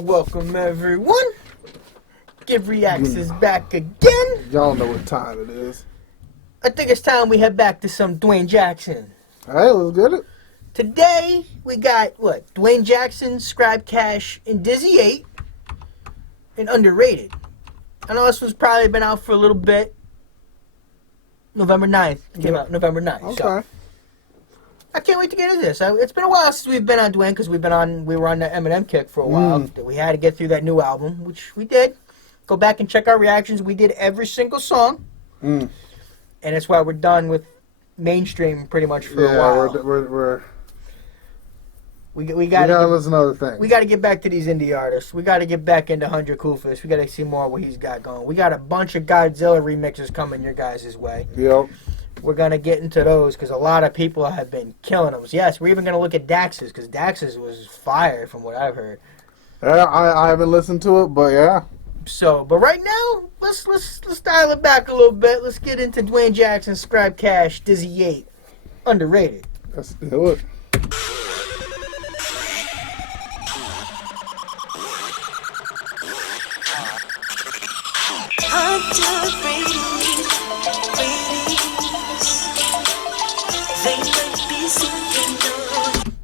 Welcome everyone. Give Reacts is back again. Y'all know what time it is. I think it's time we head back to some Duane Jackson. Alright, let's get it. Today we got what? Duane Jackson, Scribecash, and DizzyEight, and Underrated. I know this one's probably been out for a little bit. November 9th. It came out November 9th. Okay. So I can't wait to get into this. It's been a while since we've been on Duane because we were on the Eminem kick for a while. We had to get through that new album, which we did. Go back and check our reactions. We did every single song. And that's why we're done with mainstream pretty much for a while. We gotta listen to other things. We gotta get back to these indie artists. We gotta get back into 100 Koofus. We gotta see more of what he's got going. We got a bunch of Godzilla remixes coming your guys' way. Yep. We're gonna get into those because a lot of people have been killing them. Yes, we're even gonna look at Dax's because Dax's was fire from what I've heard. Yeah, I haven't listened to it, but yeah. So, but right now, let's dial it back a little bit. Let's get into Duane Jackson, Scribecash, DizzyEight, Underrated. Let's do it.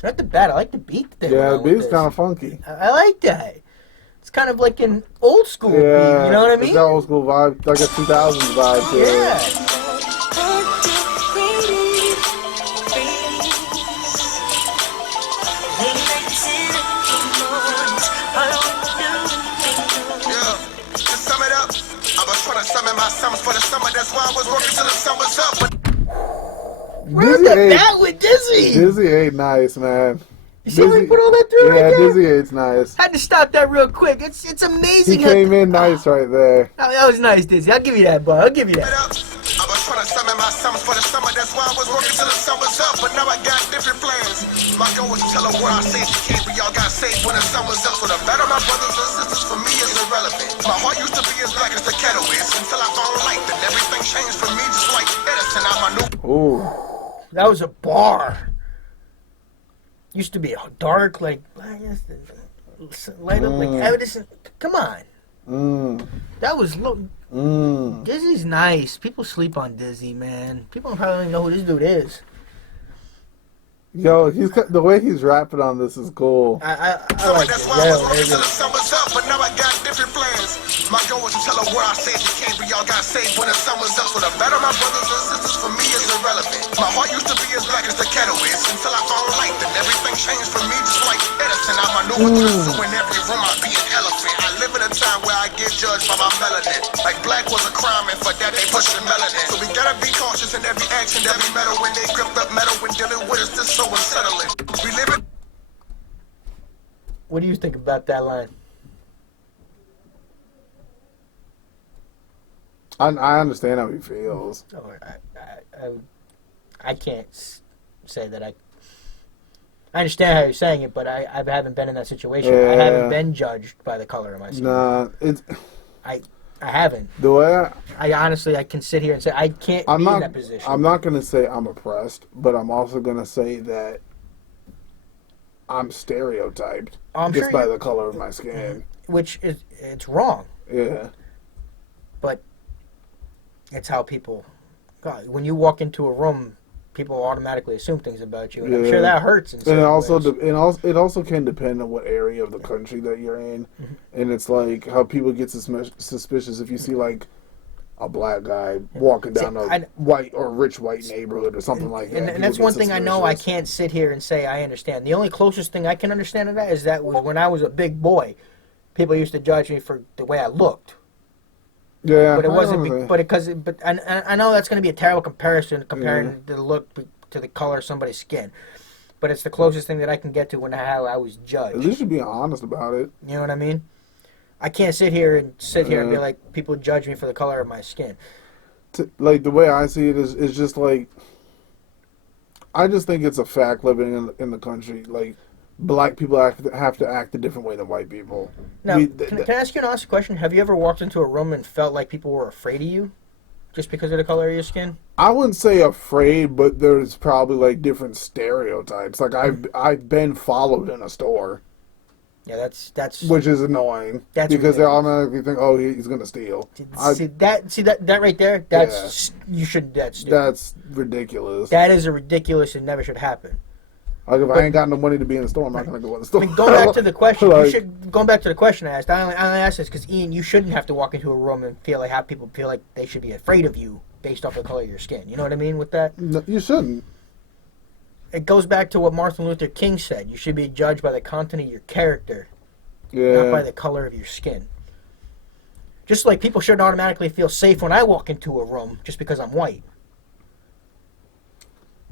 Not the bad. I like the beat. Yeah, the beat's kind of funky. I like that. It's kind of like an old school beat. You know what I mean? It's got old school vibe, like a 2000s vibe to it. Yeah. We're the bat with Dizzy. DizzyEight nice, man. You see we put all that through right there? DizzyEight's nice. Had to stop that real quick. It's amazing. He came in nice right there. That was nice, Dizzy. I'll give you that, bud. I'll give you that. I was trying to summon my summons for the summer. That's why I was working till the summer's up. But now I got different plans. My goal is to tell her what I say she can't. But y'all got saved when the summer's up. So the better my brothers and sisters for me is irrelevant. My heart used to be as black as the kettle is until I found light. Then everything changed for me just like Edison. I'm a new. Ooh. That was a bar. Used to be a dark, like, light up, like Edison. Come on. That was Dizzy's nice. People sleep on Dizzy, man. People don't probably know who this dude is. Yo, the way he's rapping on this is cool. I like that's it. why I was working till the summer's up. But now I got different plans. My goal is to tell her what I say she can't. But y'all got saved when the summer's up. So the better my brothers and sisters for me is irrelevant. My heart used to be as black as the kettle is until I found light. Then everything changed for me just like Edison. I'm a new one. So in every room I be an elephant. I live in a time where I get judged by my melanin. Like black was a crime and for that they pushing melanin. So we gotta be cautious in every action, every metal. When they grip up metal when dealing with us, this so unsettling. We live in. What do you think about that line? I understand how he feels. Oh, I can't say that I understand how you're saying it, but I haven't been in that situation. Yeah. I haven't been judged by the color of my skin. Nah, I haven't. The way I honestly, I can sit here and say I can't be in that position. I'm not going to say I'm oppressed, but I'm also going to say that I'm stereotyped just by the color of my skin. Which it's wrong. Yeah. But it's how people. God, when you walk into a room, people automatically assume things about you, and I'm sure that hurts. In and it also can depend on what area of the country that you're in, and it's like how people get suspicious if you see like a black guy walking down a white or rich white neighborhood or something like that. And that's one thing I know I can't sit here and say I understand. The only closest thing I can understand to that is that was when I was a big boy, people used to judge me for the way I looked. Yeah, but it wasn't. But I know that's going to be a terrible comparison comparing the look to the color of somebody's skin. But it's the closest thing that I can get to how I was judged. At least you're being honest about it. You know what I mean? I can't sit here and be like, people judge me for the color of my skin. Like the way I see it is just like, I just think it's a fact living in the country. Like, black people have to act a different way than white people. Now, can I ask you an honest question? Have you ever walked into a room and felt like people were afraid of you just because of the color of your skin? I wouldn't say afraid, but there's probably like different stereotypes. Like I've been followed in a store. Yeah, that's which is annoying. That's because ridiculous. they automatically think, oh, he's gonna steal. See that right there. That's you should. That's stupid. That's ridiculous. That is a ridiculous and never should happen. Like if I ain't got no money to be in the store, I'm not gonna go in the store. I mean, going back to the question, Like- going back to the question I asked. I only asked this because Ian, you shouldn't have to walk into a room and have people feel like they should be afraid of you based off the color of your skin. You know what I mean with that? No, you shouldn't. It goes back to what Martin Luther King said. You should be judged by the content of your character, Yeah. not by the color of your skin. Just like people shouldn't automatically feel safe when I walk into a room just because I'm white.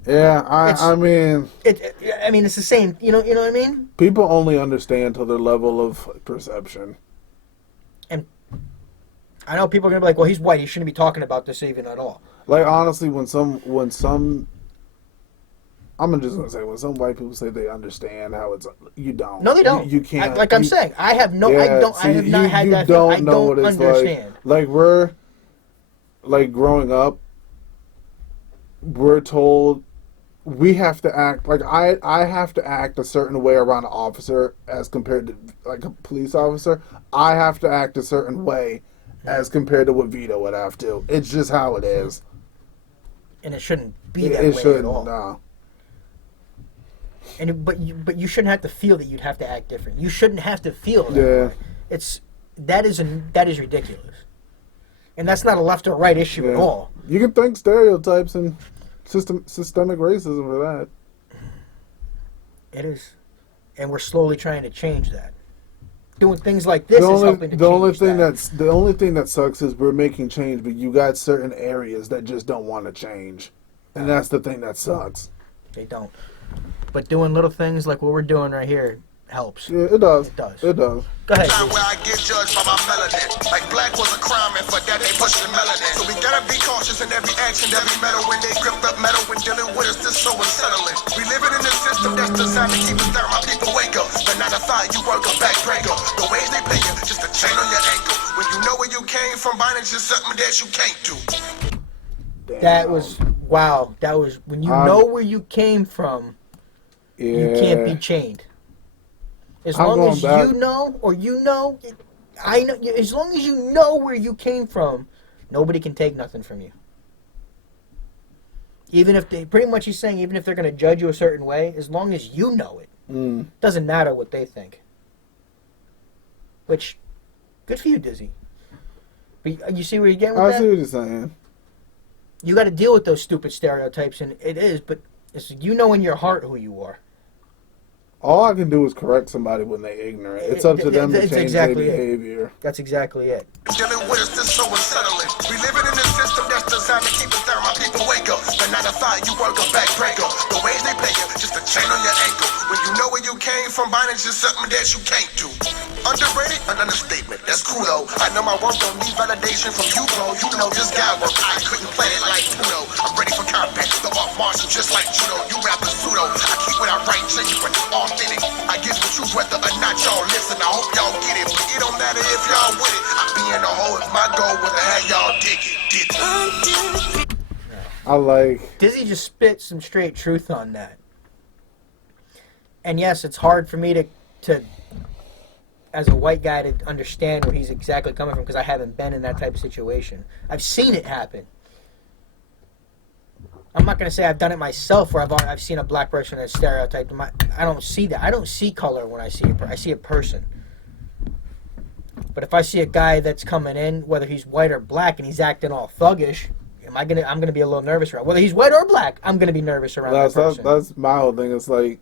Yeah, I mean, it's the same. You know what I mean? people only understand to their level of perception. And I know people are gonna be like, "Well, he's white. He shouldn't be talking about this even at all." Like honestly, when some, I'm just gonna say when some white people say they understand how it's, you don't. No, they don't. You can't. I'm saying, I have no. Yeah, I have not had that. Don't I know don't what it's understand. Like we're, like growing up, we're told we have to act like I have to act a certain way around an officer as compared to like a police officer. I have to act a certain way as compared to what Vito would have to. It's just how it is. And it shouldn't be that It way shouldn't. at all. No. And but you shouldn't have to feel that you'd have to act different. You shouldn't have to feel that. Yeah. Way. That is ridiculous. And that's not a left or right issue at all. You can thank stereotypes and systemic racism for that. It is. And we're slowly trying to change that. Doing things like this is helping to change that. The only thing that sucks is we're making change, but you got certain areas that just don't want to change. And that's the thing that sucks. They don't. But doing little things like what we're doing right here helps. Yeah, it does. It does. It does. Go ahead. Time where I get judged by my melanin. Like black was a crime, and for that they pushing melanin. So we gotta be cautious in every action, every metal. When they grip up metal, when dealing with us, this so unsettling. We living in a system that's designed to keep us down. My people wake up, but not a fight. You work a back breaker. The ways they pay you, just a chain on your ankle. When you know where you came from, binding just something that you can't do. Damn. That was wow. That was when you know where you came from. Yeah. You can't be chained. As I'm long going as back. you know, or you know, I know. As long as you know where you came from, nobody can take nothing from you. Even if they, pretty much he's saying, even if they're going to judge you a certain way, as long as you know it, doesn't matter what they think. Which, good for you, Dizzy. But you see where you're getting with that? I see what you're saying. You got to deal with those stupid stereotypes, and it is, but you know in your heart who you are. All I can do is correct somebody when they're ignorant. It's up to them to It's change exactly their it. behavior. That's exactly it. Dealing with us, this so unsettling. We living in a system that's designed to keep us down. My people wake up, but not a fight. You work a back breaker. The ways they pay you, just a chain on your ankle. When you know where you came from, binding just something that you can't do. Underrated, an understatement. That's cool though. I know my work don't need validation from you, bro. You know this guy work. I couldn't play it like Pluto. I'm ready for combat. The art martial just like judo. You rappers pseudo. I keep what I write genuine, authentic. I give the truth whether or not y'all listen. I hope y'all get it, but it don't matter if y'all with it. I be in the hole if my goal was to have y'all dig it. I like. Dizzy just spit some straight truth on that. And yes, it's hard for me to as a white guy to understand where he's exactly coming from because I haven't been in that type of situation. I've seen it happen. I'm not going to say I've done it myself where I've seen a black person as stereotyped. I don't see that. I don't see color when I see I see a person. But if I see a guy that's coming in, whether he's white or black, and he's acting all thuggish, I'm gonna be a little nervous around. Whether he's white or black, I'm gonna be nervous around that person. That's my whole thing. It's like,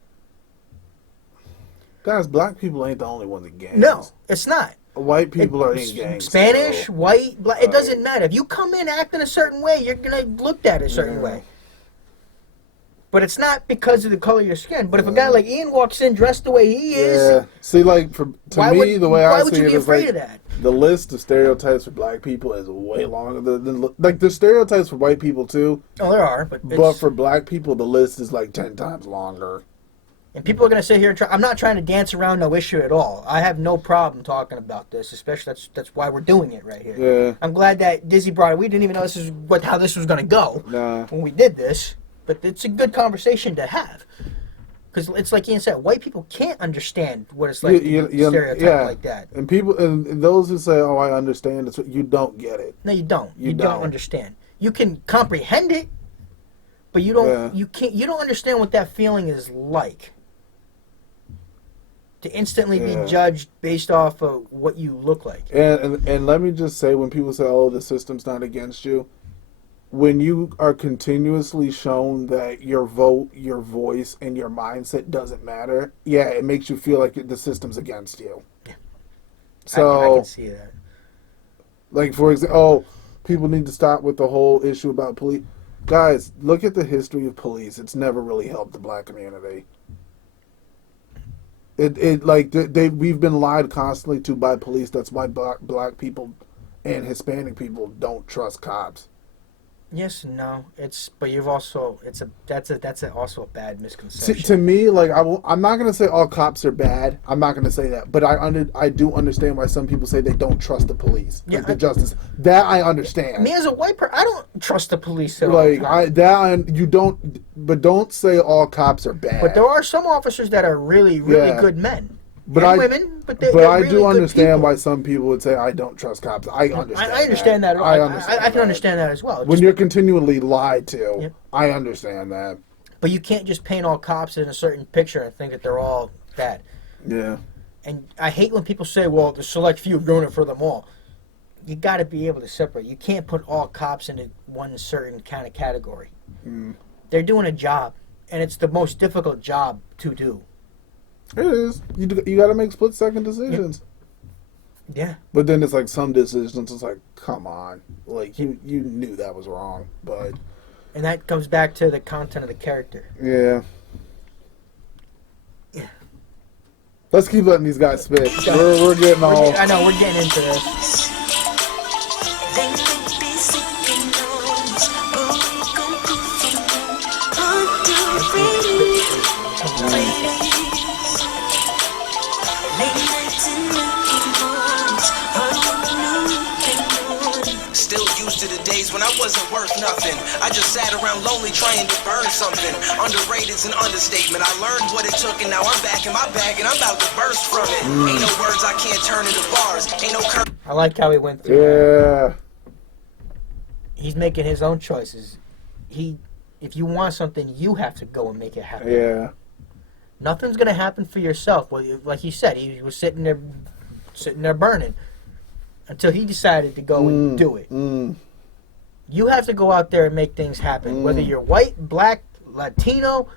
guys, black people ain't the only ones in gangs. No, it's not. White people are in gangs. Spanish, so. white, black, it doesn't matter. If you come in acting a certain way, you're gonna looked at a certain way. But it's not because of the color of your skin. But if a guy like Ian walks in dressed the way he is, see, like the way I see you it be is afraid like of that? the list of stereotypes for black people is way longer than like the stereotypes for white people too. Oh, there are, but for black people, the list is like 10 times longer. And people are gonna sit here and try. I'm not trying to dance around no issue at all. I have no problem talking about this, especially that's why we're doing it right here. Yeah. I'm glad that Dizzy brought it. We didn't even know this is how this was gonna go Nah. when we did this. But it's a good conversation to have. Because it's like Ian said, white people can't understand what it's like to be stereotyped like that. And people, and those who say, "Oh, I understand," it's, you don't get it. No, you don't. You don't understand. You can comprehend it, but you don't. Yeah. You can't. You don't understand what that feeling is like. To instantly be judged based off of what you look like. And let me just say, when people say, "Oh, the system's not against you," when you are continuously shown that your vote, your voice, and your mindset doesn't matter, yeah, it makes you feel like the system's against you. Yeah. So I can see that. Like, for example, people need to stop with the whole issue about police. Guys, look at the history of police. It's never really helped the black community. We've been lied constantly to by police. That's why black people and Hispanic people don't trust cops. Yes and no. But you've also that's also a bad misconception. To me, like I'm not gonna say all cops are bad. I'm not gonna say that, but I do understand why some people say they don't trust the police, like the justice. That I understand. Me as a white person, I don't trust the police at all. You don't, but don't say all cops are bad. But there are some officers that are really good men. But women, but I really do understand why some people would say I don't trust cops. I understand. I understand that. I can understand that as well. When you're continually lied to, I understand that. But you can't just paint all cops in a certain picture and think that they're all bad. Yeah. And I hate when people say, "Well, the select few ruin it for them all." You got to be able to separate. You can't put all cops into one certain kind of category. Mm. They're doing a job, and it's the most difficult job to do. It is. You got to make split-second decisions. Yeah. But then it's like some decisions, it's like, come on. Like, you knew that was wrong, but... And that comes back to the content of the character. Yeah. Let's keep letting these guys spit. We're getting all... I know, we're getting into this. When I wasn't worth nothing, I just sat around lonely trying to burn something. Underrated's an understatement. I learned what it took, and now I'm back in my bag, and I'm about to burst from it. Ain't no words I can't turn into bars. Ain't no I like how he went through that. He's making his own choices. If you want something, you have to go and make it happen. Yeah. Nothing's gonna happen for yourself. Well, like he said, he was sitting there burning until he decided to go and do it. You have to go out there and make things happen. Whether you're white, black, Latino,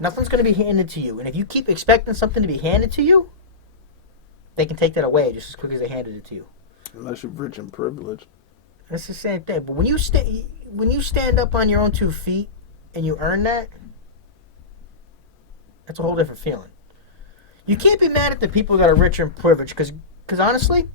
nothing's going to be handed to you. And if you keep expecting something to be handed to you, they can take that away just as quick as they handed it to you. Unless you're rich and privileged. That's the same thing. But when you stand up on your own 2 feet and you earn that, that's a whole different feeling. You can't be mad at the people that are rich and privileged because honestly,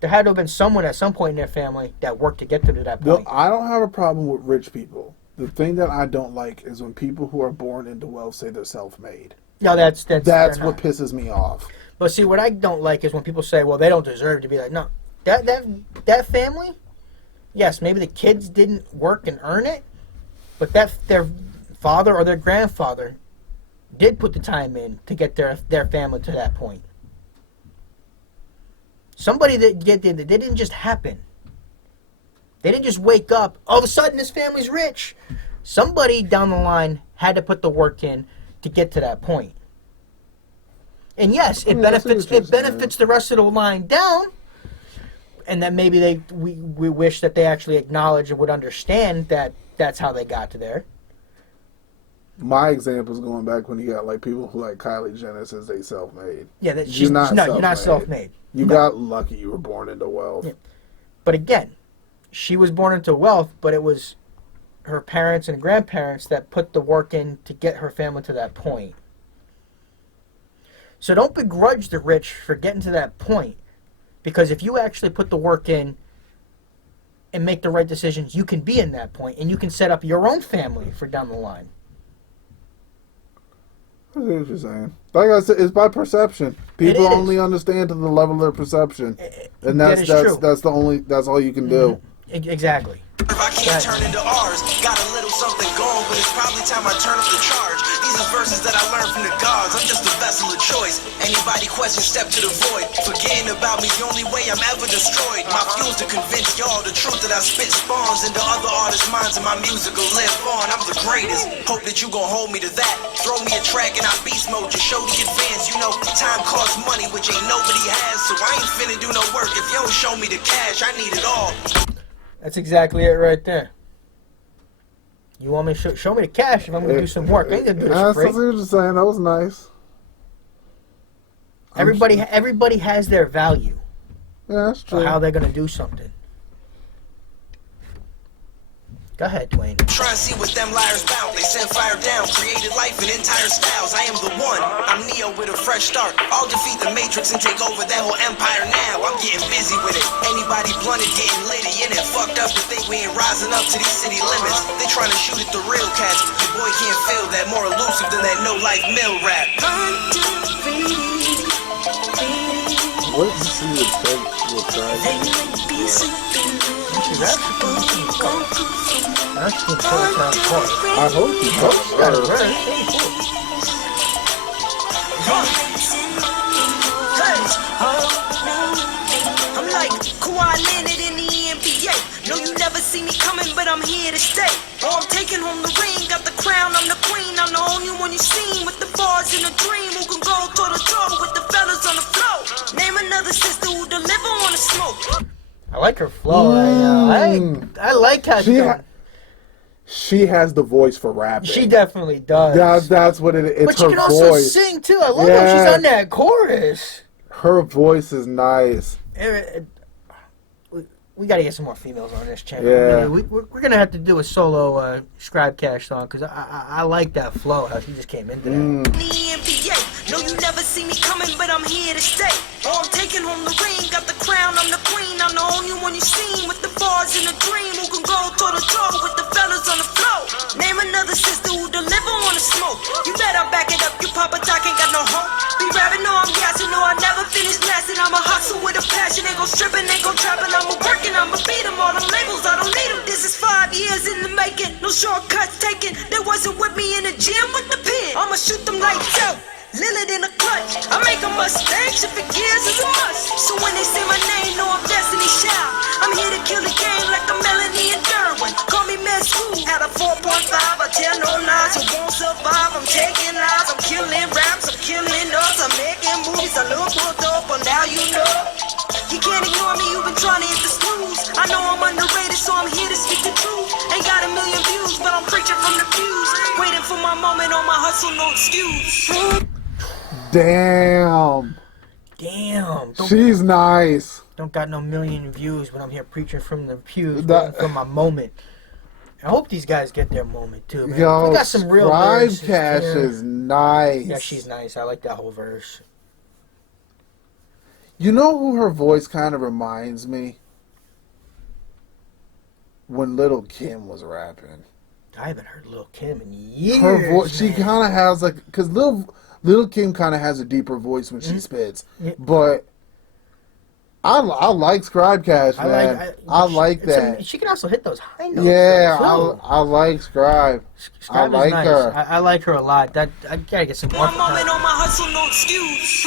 there had to have been someone at some point in their family that worked to get them to that point. I don't have a problem with rich people. The thing that I don't like is when people who are born into wealth say they're self-made. No, that's what pisses me off. But see, what I don't like is when people say, "Well, they don't deserve to be like." No, that family, yes, maybe the kids didn't work and earn it, but their father or their grandfather did put the time in to get their family to that point. Somebody that didn't just happen. They didn't just wake up, all of a sudden this family's rich. Somebody down the line had to put the work in to get to that point. And yes, it benefits the rest of the line down. And that maybe we wish that they actually acknowledge and would understand that that's how they got to there. My example is going back when you got like people who like Kylie Jenner says they self-made. Yeah, you're not self-made. You got lucky you were born into wealth. Yeah. But again, she was born into wealth, but it was her parents and grandparents that put the work in to get her family to that point. So don't begrudge the rich for getting to that point. Because if you actually put the work in and make the right decisions, you can be in that point and you can set up your own family for down the line. I see what you're saying. Like I said, it's by perception. People only understand to the level of their perception, and that's all you can do. Exactly. If I can't turn into ours, got a little something going, but it's probably time I turn up the charge. These are verses lessons that I learned from the gods. I'm just a vessel of choice. Anybody question, step to the void. Forgetting about me, the only way I'm ever destroyed. My fuel's to convince y'all the truth that I spit spawns into other artists' minds, and my music will live on. I'm the greatest. Hope that you gon' hold me to that. Throw me a track and I beast mode, just show the advance. You know, time costs money, which ain't nobody has. So I ain't finna do no work if you don't show me the cash. I need it all. That's exactly it right there. You want me to show me the cash if I'm going to do some work. I ain't going to do this for free. That's what you're saying. That was nice. Everybody has their value. Yeah, that's true. For how they're going to do something. Go ahead, Duane. Try and see what them liars bout. They sent fire down, created life in entire styles. I am the one. I'm Neo with a fresh start. I'll defeat the Matrix and take over that whole empire now. I'm getting busy with it. Anybody blunted, getting litty in it. Fucked up to think we ain't rising up to these city limits. They trying to shoot at the real cats. Your boy can't feel that, more elusive than that no-life mill rap. What did you see the text will try? I hope you got it. I'm like Kawhi Leonard in the NBA. No, you never see me coming, but I'm here to stay. Oh, I'm taking home the ring, got the crown, I'm the queen. I'm the only one you seen with the bars in a dream. Who can go toe to toe with the fellas on the floor? Name another sister who deliver on the smoke. I like her flow right now. I like how she has the voice for rapping. She definitely does. That's what it is. But she can also sing too. I love how she's on that chorus. Her voice is nice. We got to get some more females on this channel. Yeah. We're going to have to do a solo Scribecash song because I like that flow, how she just came into that. No, you never see me coming, but I'm here to stay. Oh, I'm taking home the ring, got the crown, I'm the queen. I'm the only one you seen with the bars in a dream. Who can go toe to toe with the fellas on the floor? Name another sister who deliver on the smoke. You better back it up, you Papa Doc ain't got no hope. Be rapping, no, I'm gassing, no, I never finish lasting. I'm a hustle with a passion, ain't gon' stripping, ain't gon' trapping. I'm a working, I'ma beat them, all them labels, I don't need them. This is 5 years in the making, no shortcuts taken. They wasn't with me in the gym with the pen. I'ma shoot them lights out. Lilith in a clutch. I make a mistake, shifting gears is a must. So when they say my name, know I'm Destiny's Child. I'm here to kill the game like a Melanie and Derwin. Call me Miss Who. At a 4.5, I tell no lies, you won't survive. I'm taking lives, I'm killing raps, I'm killing us. I'm making movies, I look booked up, but now you know. You can't ignore me, you've been trying to hit the snooze. I know I'm underrated, so I'm here to speak the truth. Ain't got a million views, but I'm preaching from the pews. Waiting for my moment on my hustle, no excuse. Damn. She's nice. Don't got no million views, but I'm here preaching from the pews, waiting for my moment. I hope these guys get their moment too, man. Yo, we got some real Scribecash is nice. Yeah, she's nice. I like that whole verse. You know who her voice kind of reminds me? When Lil' Kim was rapping. I haven't heard Lil' Kim in years. Her voice, she kind of has like, because Lil' Kim kind of has a deeper voice when she spits, but I like Scribecash, man. I like that. She can also hit those high notes. Yeah, I like Scribe. I like nice. her. I like her a lot. I gotta get some more from her. On my hustle, no excuse.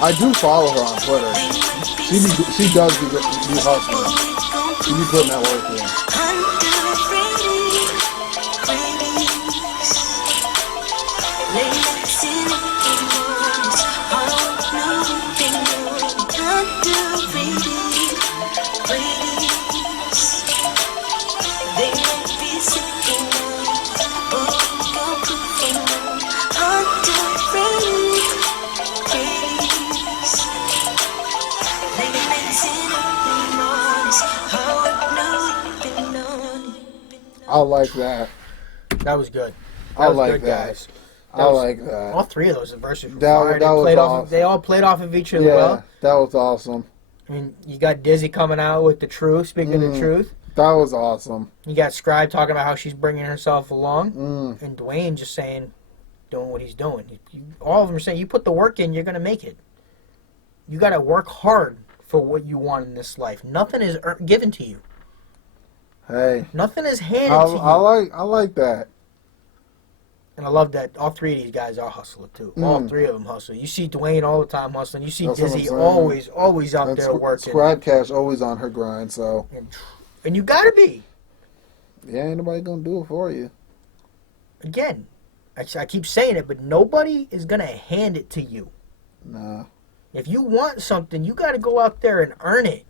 I do follow her on Twitter. She does be hustling. She be putting that work in. I like that. That was good. I like that. I like that. All three of those verses were fire. They all played off of each other well. That was awesome. I mean, you got Dizzy coming out with the truth, speaking the truth. That was awesome. You got Scribe talking about how she's bringing herself along. And Duane just saying, doing what he's doing. All of them are saying, you put the work in, you're going to make it. You got to work hard for what you want in this life. Nothing is given to you. Hey, Nothing is handed to you. I like that. And I love that all three of these guys are hustling too. All three of them hustle. You see Dwayne all the time hustling. You see Dizzy always out there working. Scribecash always on her grind, so. And you gotta be. Yeah, ain't nobody gonna do it for you. Again, I keep saying it, but nobody is gonna hand it to you. Nah. If you want something, you gotta go out there and earn it.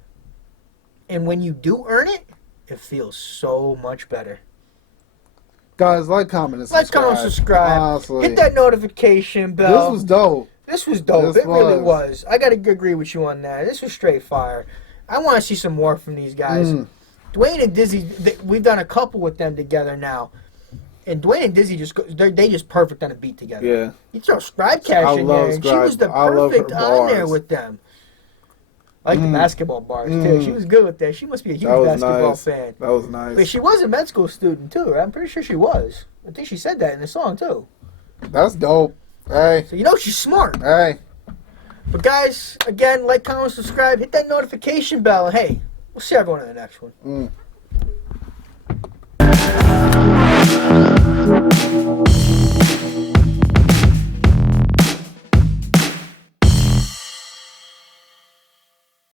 And when you do earn it, it feels so much better. Guys, like, comment, and subscribe. Like, comment, subscribe. Honestly. Hit that notification bell. This was dope. This was dope. It really was. I gotta agree with you on that. This was straight fire. I want to see some more from these guys. Dwayne and Dizzy, we've done a couple with them together now. And Dwayne and Dizzy they just perfect on a beat together. Yeah. You throw Scribecash in there, and she was the perfect on there with them. I like the basketball bars, too. She was good with that. She must be a huge basketball fan. That was nice. But she was a med school student, too, right? I'm pretty sure she was. I think she said that in the song, too. That's dope. Hey. So you know she's smart. Hey. But, guys, again, like, comment, subscribe. Hit that notification bell. Hey, we'll see everyone in the next one.